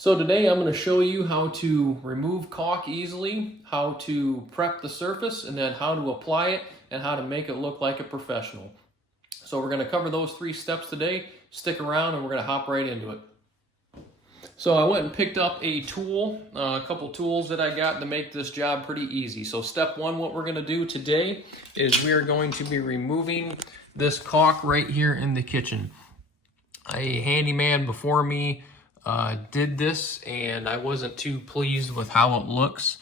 So today I'm going to show you how to remove caulk easily, how to prep the surface, and then how to apply it and how to make it look like a professional. So we're going to cover those 3 steps today. Stick around and we're going to hop right into it. So I went and picked up a tool, a couple tools that I got to make this job pretty easy. So step 1, what we're going to do today is we are going to be removing this caulk right here in the kitchen. A handyman before me did this and I wasn't too pleased with how it looks.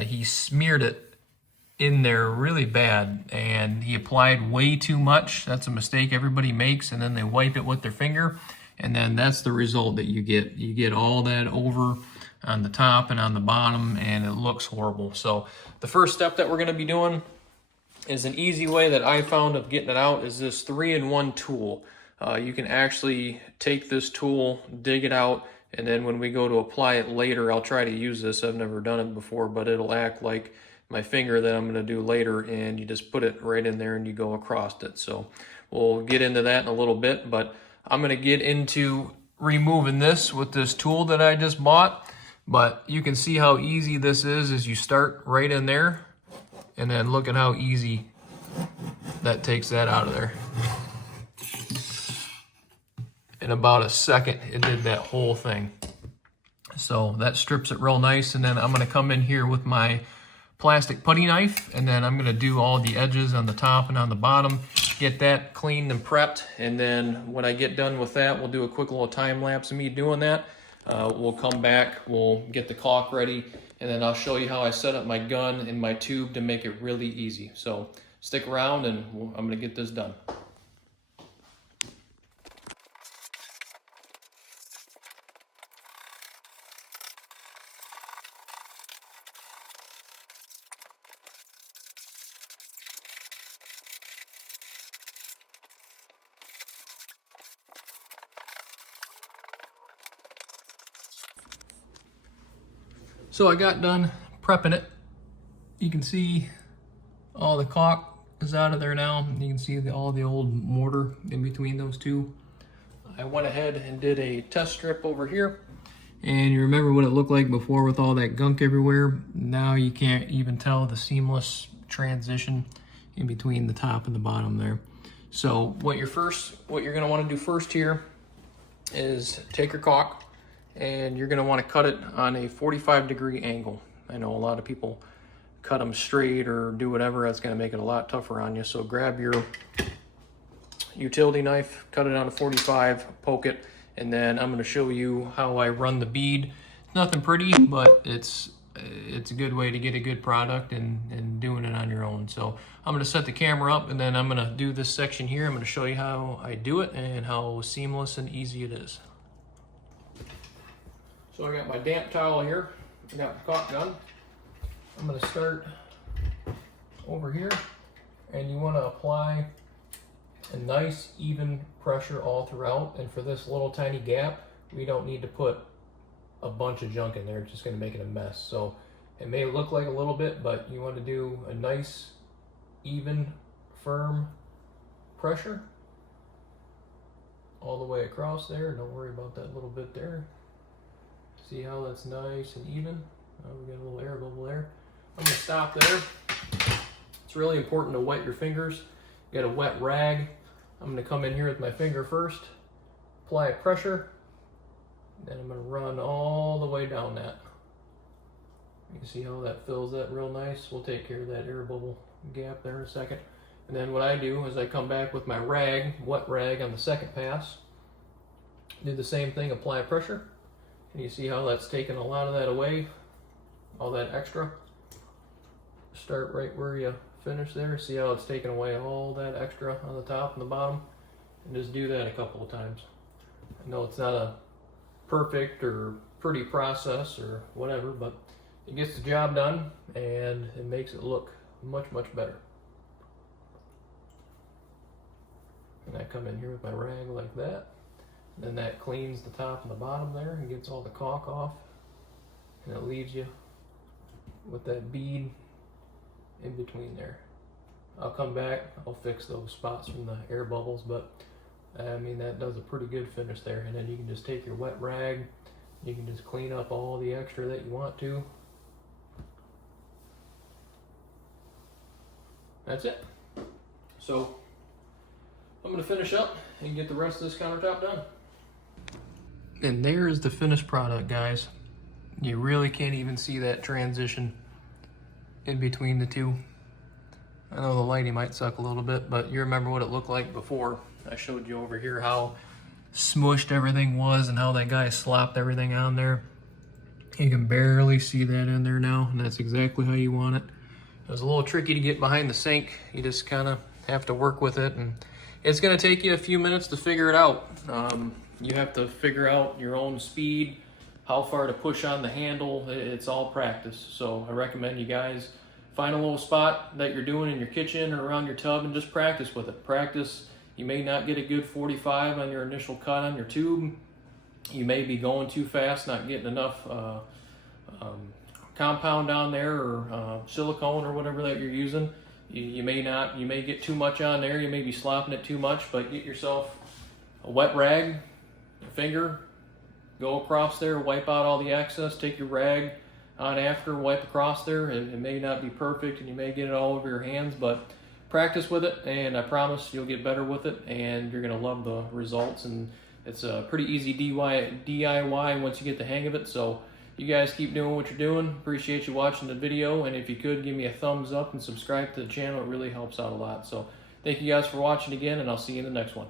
He smeared it in there really bad and he applied way too much. That's a mistake everybody makes, and then they wipe it with their finger and then that's the result that you get. You get all that over on the top and on the bottom and it looks horrible. So the first step that we're going to be doing is an easy way that I found of getting it out is this 3-in-1 tool. You can actually take this tool, dig it out, and then when we go to apply it later, I'll try to use this. I've never done it before, but it'll act like my finger that I'm going to do later, and you just put it right in there and you go across it. So we'll get into that in a little bit, but I'm going to get into removing this with this tool that I just bought. But you can see how easy this is as you start right in there, and then look at how easy that takes that out of there. In about a second, it did that whole thing. So that strips it real nice, and then I'm going to come in here with my plastic putty knife, and then I'm going to do all the edges on the top and on the bottom, get that cleaned and prepped, and then when I get done with that, we'll do a quick little time lapse of me doing that. We'll come back, we'll get the caulk ready, and then I'll show you how I set up my gun and my tube to make it really easy. So stick around and I'm going to get this done. So I got done prepping it. You can see all the caulk is out of there now. You can see all the old mortar in between those two. I went ahead and did a test strip over here. And you remember what it looked like before with all that gunk everywhere? Now you can't even tell the seamless transition in between the top and the bottom there. So what you're gonna wanna do first here is take your caulk, and you're going to want to cut it on a 45-degree angle. I know a lot of people cut them straight or do whatever. That's going to make it a lot tougher on you. So grab your utility knife, cut it on a 45, poke it, and then I'm going to show you how I run the bead. It's nothing pretty, but it's a good way to get a good product and doing it on your own. So I'm going to set the camera up, and then I'm going to do this section here. I'm going to show you how I do it and how seamless and easy it is. So I got my damp towel here, I got the caulk gun. I'm going to start over here, and you want to apply a nice even pressure all throughout. And for this little tiny gap, we don't need to put a bunch of junk in there. It's just going to make it a mess. So it may look like a little bit, but you want to do a nice even firm pressure all the way across there. Don't worry about that little bit there. See how that's nice and even? Oh, we got a little air bubble there. I'm going to stop there. It's really important to wet your fingers. Get a wet rag. I'm going to come in here with my finger first, apply pressure, then I'm going to run all the way down that. You can see how that fills that real nice. We'll take care of that air bubble gap there in a second. And then what I do is I come back with my rag, wet rag on the second pass, do the same thing, apply pressure. And you see how that's taken a lot of that away, all that extra. Start right where you finish there. See how it's taken away all that extra on the top and the bottom. And just do that a couple of times. I know it's not a perfect or pretty process or whatever, but it gets the job done and it makes it look much, much better. And I come in here with my rag like that. Then that cleans the top and the bottom there and gets all the caulk off, and it leaves you with that bead in between there. I'll come back, I'll fix those spots from the air bubbles, but I mean that does a pretty good finish there. And then you can just take your wet rag, You can just clean up all the extra that you want to. That's it. So I'm going to finish up and get the rest of this countertop done. And there's the finished product, guys. You really can't even see that transition in between the two. I know the lighting might suck a little bit, but you remember what it looked like before. I showed you over here how smushed everything was and how that guy slopped everything on there. You can barely see that in there now, and that's exactly how you want it. It was a little tricky to get behind the sink. You just kind of have to work with it, and it's going to take you a few minutes to figure it out. You have to figure out your own speed, how far to push on the handle. It's all practice. So I recommend you guys find a little spot that you're doing in your kitchen or around your tub and just practice with it. Practice. You may not get a good 45 on your initial cut on your tube. You may be going too fast, not getting enough compound on there, or silicone or whatever that you're using. You may get too much on there. You may be slopping it too much, but get yourself a wet rag, a finger, go across there, wipe out all the excess, take your rag on after, wipe across there. It may not be perfect and you may get it all over your hands, but practice with it, and I promise you'll get better with it, and you're gonna love the results. And it's a pretty easy DIY once you get the hang of it. So you guys keep doing what you're doing. Appreciate you watching the video, and if you could, give me a thumbs up and subscribe to the channel. It really helps out a lot. So thank you guys for watching again, and I'll see you in the next one.